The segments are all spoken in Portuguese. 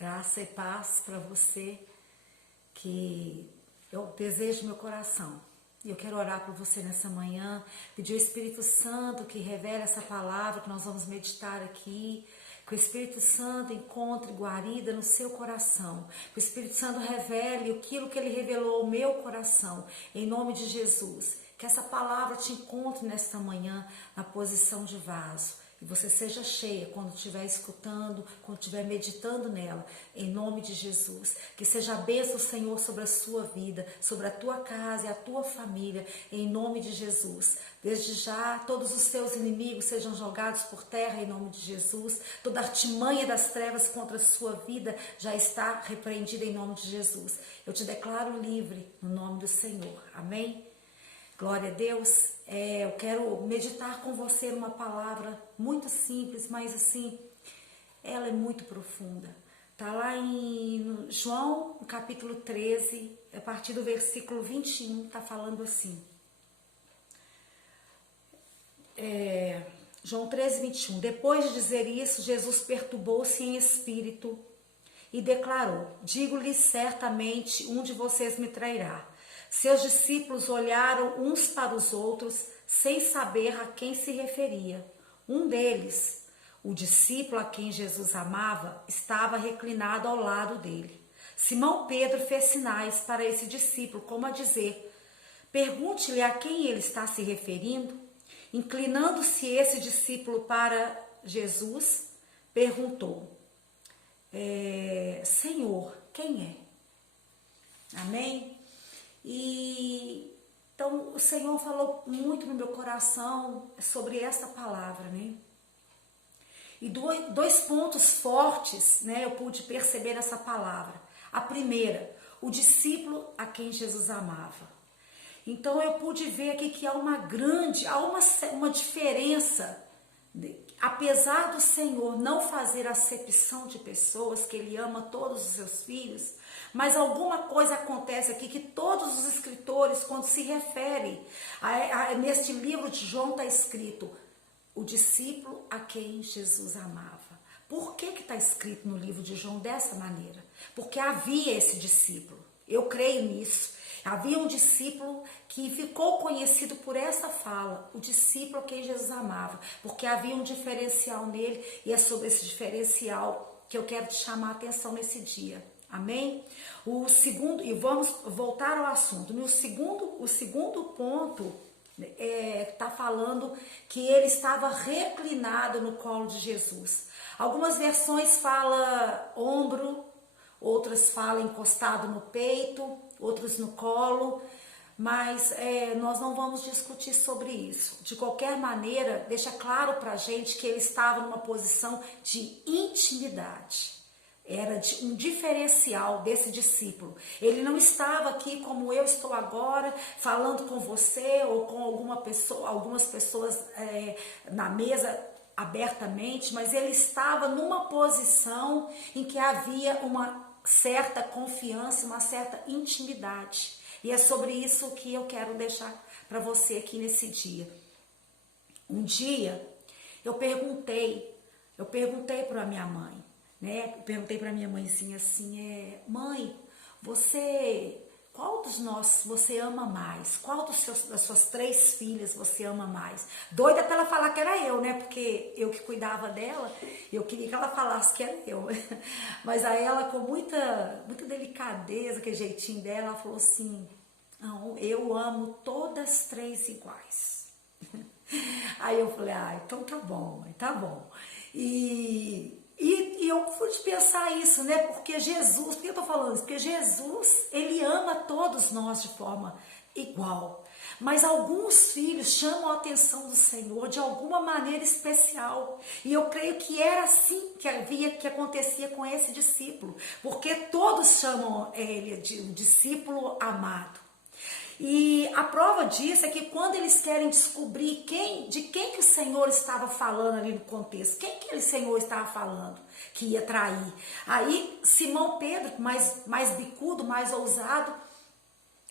Graça e paz para você, que eu desejo no meu coração. E eu quero orar por você nessa manhã, pedir ao Espírito Santo que revele essa palavra que nós vamos meditar aqui, que o Espírito Santo encontre guarida no seu coração, que o Espírito Santo revele aquilo que ele revelou ao meu coração, em nome de Jesus. Que essa palavra te encontre nesta manhã na posição de vaso. E você seja cheia quando estiver escutando, quando estiver meditando nela, em nome de Jesus. Que seja a bênção do Senhor sobre a sua vida, sobre a tua casa e a tua família, em nome de Jesus. Desde já, todos os teus inimigos sejam jogados por terra, em nome de Jesus. Toda artimanha das trevas contra a sua vida já está repreendida em nome de Jesus. Eu te declaro livre no nome do Senhor. Amém? Glória a Deus. Eu quero meditar com você numa palavra muito simples, mas assim, ela é muito profunda. Está lá em João, no capítulo 13, a partir do versículo 21, está falando assim. João 13, 21. Depois de dizer isso, Jesus perturbou-se em espírito e declarou: digo-lhes certamente, um de vocês me trairá. Seus discípulos olharam uns para os outros, sem saber a quem se referia. Um deles, o discípulo a quem Jesus amava, estava reclinado ao lado dele. Simão Pedro fez sinais para esse discípulo, como a dizer: pergunte-lhe a quem ele está se referindo. Inclinando-se esse discípulo para Jesus, perguntou: Senhor, quem é? Amém? E então o Senhor falou muito no meu coração sobre essa palavra, né? E dois pontos fortes, né, eu pude perceber nessa palavra. A primeira, o discípulo a quem Jesus amava. Então eu pude ver aqui que há uma diferença. Apesar do Senhor não fazer acepção de pessoas, que Ele ama todos os seus filhos, mas alguma coisa acontece aqui que todos os escritores, quando se referem neste livro de João, está escrito: o discípulo a quem Jesus amava. Por que está escrito no livro de João dessa maneira? Porque havia esse discípulo, eu creio nisso. Havia um discípulo que ficou conhecido por essa fala, o discípulo a quem Jesus amava, porque havia um diferencial nele, e é sobre esse diferencial que eu quero te chamar a atenção nesse dia. Amém? O segundo, e vamos voltar ao assunto. O segundo ponto está falando que ele estava reclinado no colo de Jesus. Algumas versões falam ombro, outras falam encostado no peito, outros no colo, mas nós não vamos discutir sobre isso. De qualquer maneira, deixa claro para a gente que ele estava numa posição de intimidade. Era um diferencial desse discípulo. Ele não estava aqui como eu estou agora, falando com você ou com algumas pessoas na mesa abertamente, mas ele estava numa posição em que havia uma certa confiança, uma certa intimidade. E é sobre isso que eu quero deixar para você aqui nesse dia. Um dia eu perguntei para minha mãe, né? Perguntei para minha mãezinha assim: mãe, qual dos nós você ama mais? Qual das suas 3 filhas você ama mais? Doida para ela falar que era eu, né? Porque eu que cuidava dela, eu queria que ela falasse que era eu. Mas aí ela, com muita delicadeza, aquele jeitinho dela, ela falou assim: não, eu amo todas 3 iguais. Aí eu falei: então tá bom, mãe, tá bom. E eu pude pensar isso, né? Porque Jesus, por que eu tô falando isso? Porque Jesus, ele ama todos nós de forma igual. Mas alguns filhos chamam a atenção do Senhor de alguma maneira especial. E eu creio que era assim que acontecia com esse discípulo. Porque todos chamam ele de um discípulo amado. E a prova disso é que quando eles querem descobrir de quem que o Senhor estava falando ali no contexto, quem que o Senhor estava falando que ia trair. Aí Simão Pedro, mais bicudo, mais ousado,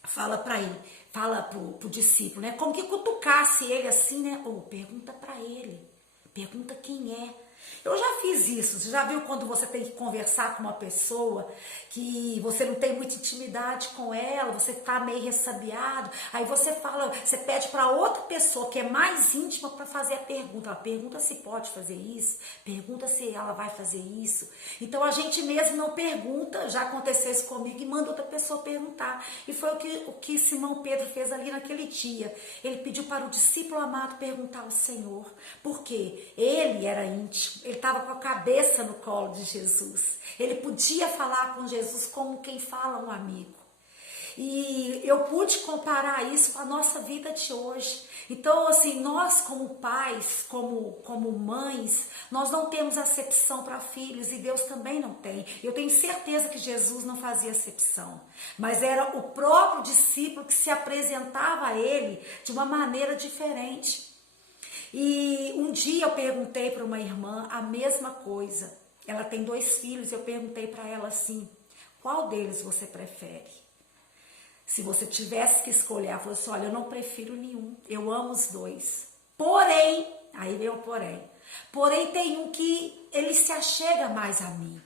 fala pro discípulo, né? Como que cutucasse ele assim, né? Pergunta para ele, pergunta quem é. Eu já fiz isso. Você já viu quando você tem que conversar com uma pessoa que você não tem muita intimidade com ela, você tá meio ressabiado, aí você fala, você pede para outra pessoa que é mais íntima para fazer a pergunta. Ela pergunta se pode fazer isso, pergunta se ela vai fazer isso. Então a gente mesmo não pergunta, já aconteceu isso comigo, e manda outra pessoa perguntar. E foi o que Simão Pedro fez ali naquele dia. Ele pediu para o discípulo amado perguntar ao Senhor, porque ele era íntimo, ele estava com a cabeça no colo de Jesus. Ele podia falar com Jesus como quem fala um amigo. E eu pude comparar isso com a nossa vida de hoje. Então, assim, nós como pais, como mães, nós não temos acepção para filhos, e Deus também não tem. Eu tenho certeza que Jesus não fazia acepção, mas era o próprio discípulo que se apresentava a ele de uma maneira diferente. E um dia eu perguntei para uma irmã a mesma coisa. Ela tem 2 filhos, eu perguntei para ela assim, qual deles você prefere? Se você tivesse que escolher, ela falou assim, olha, eu não prefiro nenhum, eu amo os 2. Porém, aí veio o porém tem um que ele se achega mais a mim.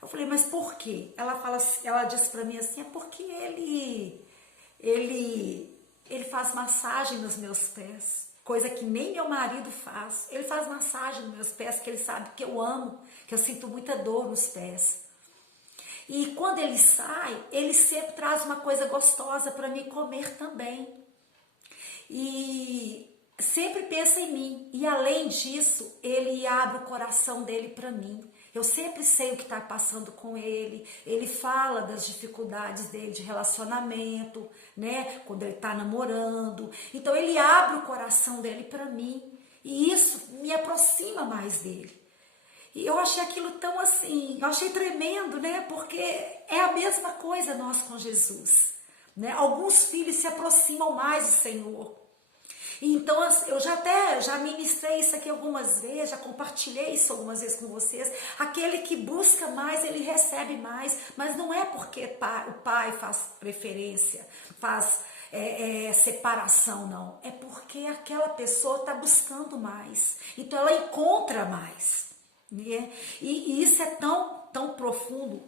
Eu falei, mas por quê? Ela disse para mim assim, é porque ele faz massagem nos meus pés, coisa que nem meu marido faz. Ele faz massagem nos meus pés, que ele sabe que eu amo, que eu sinto muita dor nos pés. E quando ele sai, ele sempre traz uma coisa gostosa para mim comer também. E sempre pensa em mim. E além disso, ele abre o coração dele para mim. Eu sempre sei o que está passando com ele. Ele fala das dificuldades dele de relacionamento, né? Quando ele está namorando. Então ele abre o coração dele para mim. E isso me aproxima mais dele. E eu achei aquilo tão assim, eu achei tremendo, né? Porque é a mesma coisa nós com Jesus, né? Alguns filhos se aproximam mais do Senhor. Então eu já ministrei isso aqui algumas vezes, já compartilhei isso algumas vezes com vocês. Aquele que busca mais, ele recebe mais, mas não é porque o pai faz preferência, faz separação, não. É porque aquela pessoa está buscando mais, então ela encontra mais. E isso é tão profundo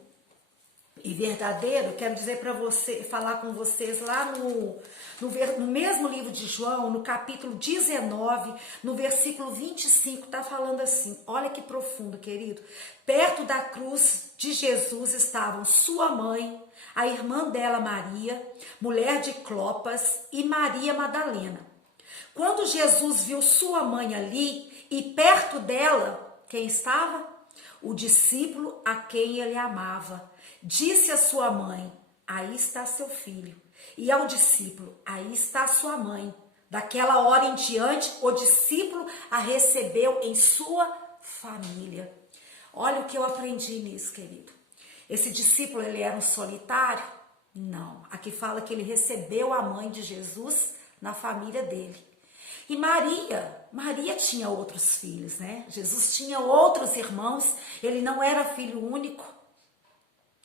e verdadeiro. Quero dizer para você, falar com vocês lá no mesmo livro de João, no capítulo 19, no versículo 25, está falando assim, olha que profundo, querido. Perto da cruz de Jesus estavam sua mãe, a irmã dela Maria, mulher de Clopas, e Maria Madalena. Quando Jesus viu sua mãe ali e perto dela, quem estava? O discípulo a quem ele amava. Disse a sua mãe, aí está seu filho. E ao discípulo, aí está sua mãe. Daquela hora em diante, o discípulo a recebeu em sua família. Olha o que eu aprendi nisso, querido. Esse discípulo, ele era um solitário? Não. Aqui fala que ele recebeu a mãe de Jesus na família dele. E Maria tinha outros filhos, né? Jesus tinha outros irmãos, ele não era filho único.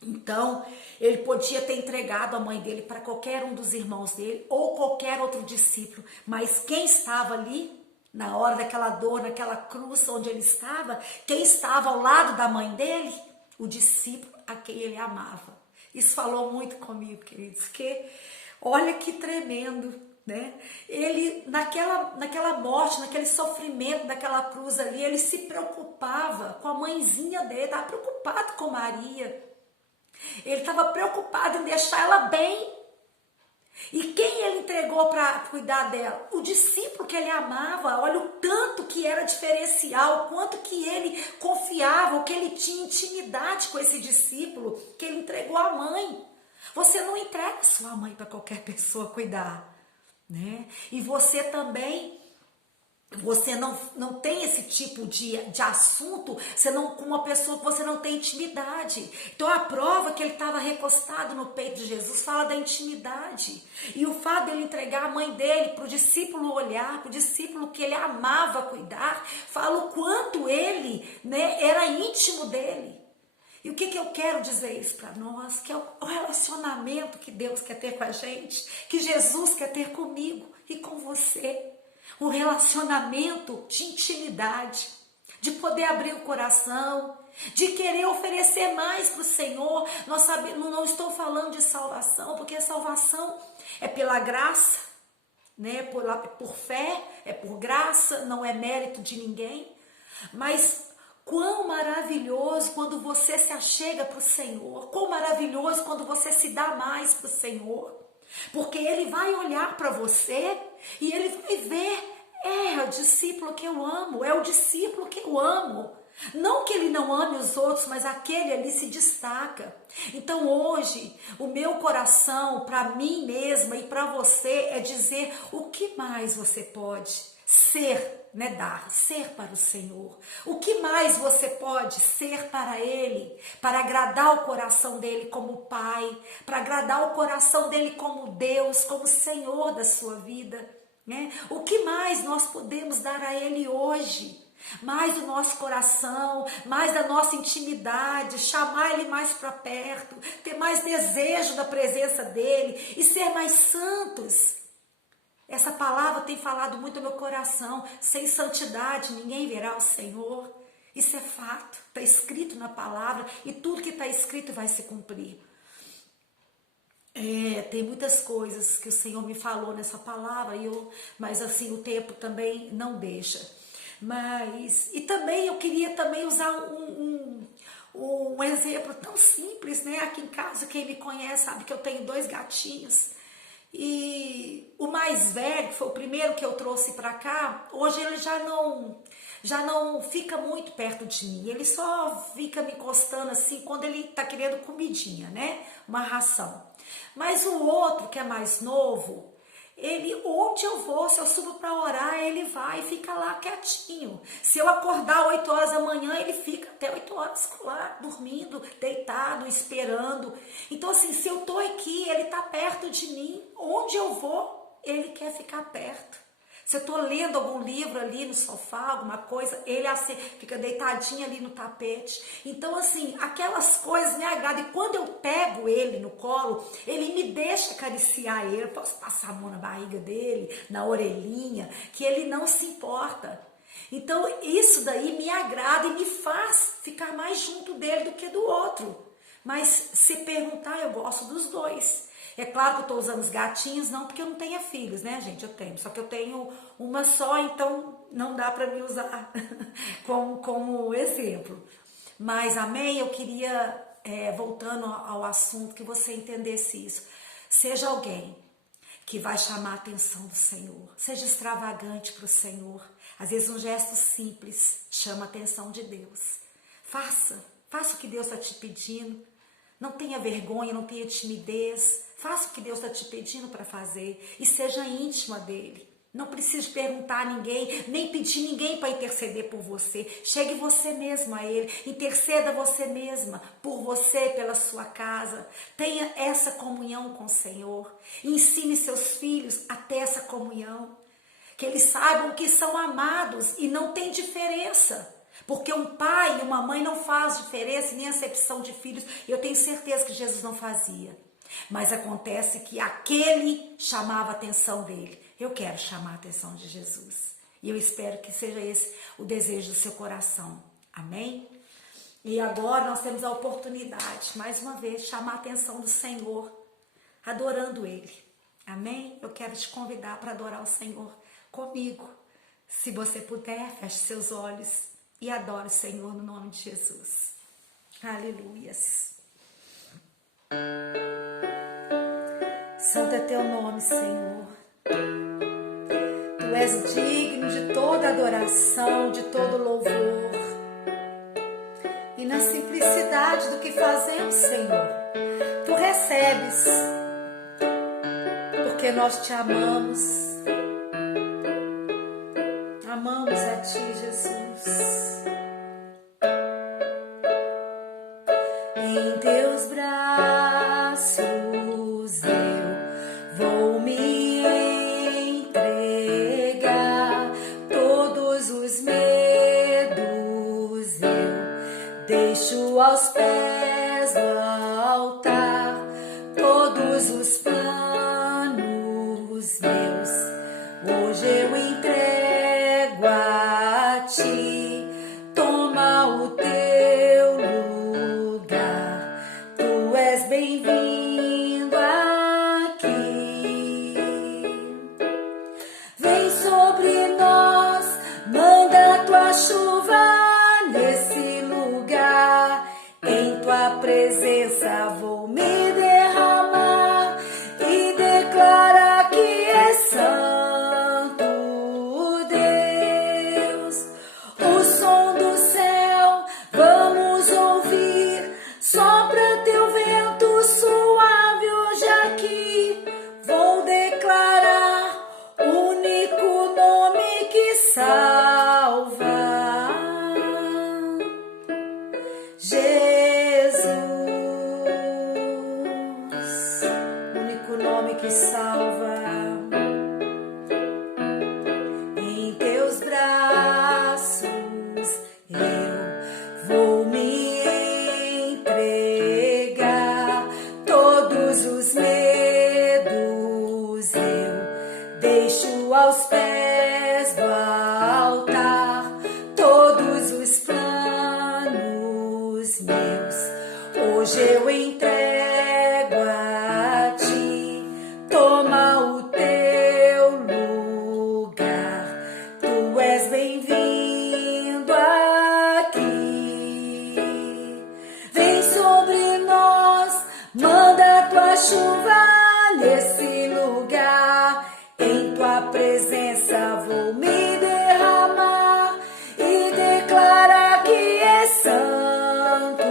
Então, ele podia ter entregado a mãe dele para qualquer um dos irmãos dele ou qualquer outro discípulo. Mas quem estava ali, na hora daquela dor, naquela cruz onde ele estava, quem estava ao lado da mãe dele? O discípulo a quem ele amava. Isso falou muito comigo, queridos, que olha que tremendo. Né? Ele naquela morte, naquele sofrimento daquela cruz ali, ele se preocupava com a mãezinha dele, estava preocupado com Maria, ele estava preocupado em deixar ela bem. E quem ele entregou para cuidar dela? O discípulo que ele amava. Olha o tanto que era diferencial, o quanto que ele confiava, o que ele tinha intimidade com esse discípulo, que ele entregou a mãe. Você não entrega sua mãe para qualquer pessoa cuidar, né? E você também, você não tem esse tipo de assunto com uma pessoa que você não tem intimidade. Então a prova que ele estava recostado no peito de Jesus fala da intimidade. E o fato dele entregar a mãe dele para o discípulo olhar, para o discípulo que ele amava cuidar, fala o quanto ele, né, era íntimo dele. E o que eu quero dizer isso para nós? Que é o relacionamento que Deus quer ter com a gente, que Jesus quer ter comigo e com você. Um relacionamento de intimidade. de poder abrir o coração, de querer oferecer mais para o Senhor. Não estou falando de salvação, porque a salvação é pela graça, né? Por fé, é por graça, não é mérito de ninguém. Mas quão maravilhoso quando você se achega para o Senhor, quão maravilhoso quando você se dá mais para o Senhor, porque Ele vai olhar para você e Ele vai ver, é o discípulo que eu amo, é o discípulo que eu amo. Não que ele não ame os outros, mas aquele ali se destaca. Então hoje, o meu coração para mim mesma e para você é dizer o que mais você pode ser, né, ser para o Senhor. O que mais você pode ser para Ele, para agradar o coração dEle como Pai, para agradar o coração dEle como Deus, como Senhor da sua vida, né? O que mais nós podemos dar a Ele hoje? Mais do nosso coração, mais da nossa intimidade, chamar Ele mais para perto, ter mais desejo da presença dEle e ser mais santos. Essa palavra tem falado muito no meu coração. Sem santidade ninguém verá o Senhor. Isso é fato, está escrito na palavra e tudo que está escrito vai se cumprir. Tem muitas coisas que o Senhor me falou nessa palavra, mas assim o tempo também não deixa. E também eu queria também usar um exemplo tão simples, né? Aqui em casa, quem me conhece sabe que eu tenho 2 gatinhos. E o mais velho, que foi o primeiro que eu trouxe para cá, hoje ele já não fica muito perto de mim. Ele só fica me encostando assim quando ele tá querendo comidinha, né? Uma ração. Mas o outro, que é mais novo, ele, onde eu vou, se eu subo para orar, ele vai e fica lá quietinho. Se eu acordar 8 horas da manhã, ele fica até 8 horas lá, dormindo, deitado, esperando. Então assim, se eu tô aqui, ele tá perto de mim, onde eu vou, ele quer ficar perto. Se eu tô lendo algum livro ali no sofá, alguma coisa, ele assim, fica deitadinho ali no tapete. Então assim, aquelas coisas me agradam. E quando eu pego ele no colo, ele me deixa acariciar ele. Eu posso passar a mão na barriga dele, na orelhinha, que ele não se importa. Então isso daí me agrada e me faz ficar mais junto dele do que do outro. Mas se perguntar, eu gosto dos 2. É claro que eu estou usando os gatinhos, não porque eu não tenha filhos, né, gente? Eu tenho, só que eu tenho uma só, então não dá para me usar como exemplo. Mas, amém? Eu queria, voltando ao assunto, que você entendesse isso. Seja alguém que vai chamar a atenção do Senhor. Seja extravagante para o Senhor. Às vezes um gesto simples chama a atenção de Deus. Faça o que Deus está te pedindo. Não tenha vergonha, não tenha timidez. Faça o que Deus está te pedindo para fazer e seja íntima dele. Não precise perguntar a ninguém, nem pedir ninguém para interceder por você. Chegue você mesma a ele, interceda você mesma por você, pela sua casa. Tenha essa comunhão com o Senhor. Ensine seus filhos a ter essa comunhão. Que eles saibam que são amados e não tem diferença. Porque um pai e uma mãe não faz diferença, nem acepção de filhos. Eu tenho certeza que Jesus não fazia. Mas acontece que aquele chamava a atenção dele. Eu quero chamar a atenção de Jesus. E eu espero que seja esse o desejo do seu coração. Amém? E agora nós temos a oportunidade, mais uma vez, de chamar a atenção do Senhor, adorando Ele. Amém? Eu quero te convidar para adorar o Senhor comigo. Se você puder, feche seus olhos e adore o Senhor no nome de Jesus. Aleluias. Santo é teu nome, Senhor. Tu és digno de toda adoração, de todo louvor. E na simplicidade do que fazemos, Senhor, tu recebes, porque nós te amamos. Amamos a ti, Jesus. Em teus braços eu vou me entregar. Todos os medos eu deixo aos pés do altar. Todos os planos meus hoje eu entrego a ti. presença vou me derramar e declarar que é santo Deus. O som do céu vamos ouvir, sopra teu vento suave hoje aqui. Vou declarar o único nome que salva. Jesus, único nome que salva. Em teus braços eu vou me entregar. Todos os medos eu deixo aos pés do altar. Todos os planos meus hoje eu entrego a ti. Toma o teu lugar, tu és bem-vindo aqui. Vem sobre nós, manda a tua chuva nesse lugar. Em tua presença vou me derramar e declarar que é santo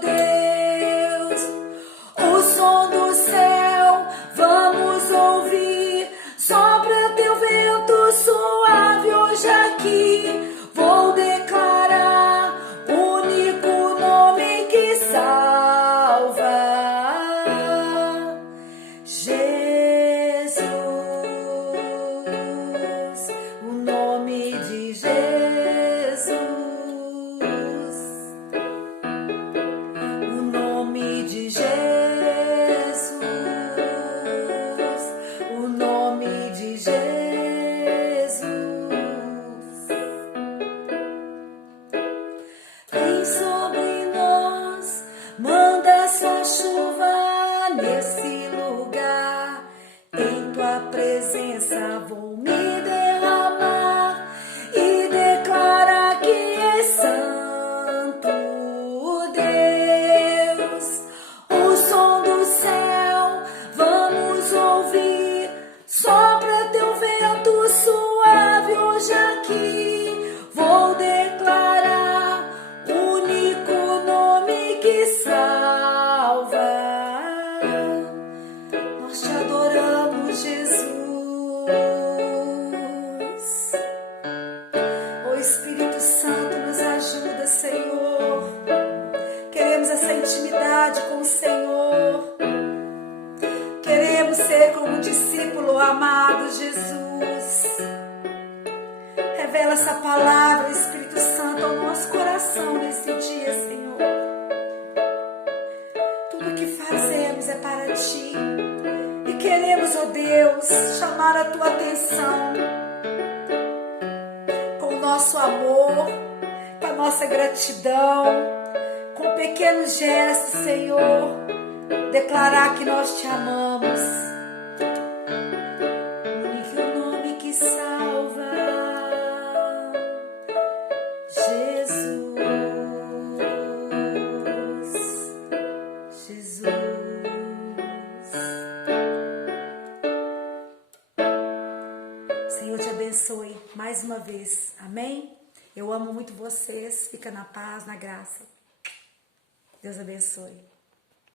Deus. O som do céu vamos ouvir, sopra teu vento suave hoje aqui. Vou declarar o único nome que salva. Jesus, o nome de Jesus, o nome de Jesus, o nome de Jesus. Vem sobre nós, manda sua chuva nesse lugar. Em tua presença vou me derramar e declarar que é santo Deus. O som do céu vamos ouvir, sopra teu vento suave hoje aqui. Vou declarar o único nome que salva. Nós te adoramos, Jesus. O Espírito Santo nos ajuda, Senhor. Queremos essa intimidade com o Senhor. Queremos ser como um discípulo amado, Jesus. Revela essa palavra, Espírito Santo, ao nosso coração nesse dia, Senhor. Tudo que fazemos é para Ti. E queremos, ó Deus, chamar a Tua atenção com o nosso amor, com a nossa gratidão, com pequenos gestos, Senhor, declarar que nós Te amamos. O único nome que salva, Jesus, Jesus. Senhor te abençoe mais uma vez, amém? Eu amo muito vocês, fica na paz, na graça. Deus abençoe.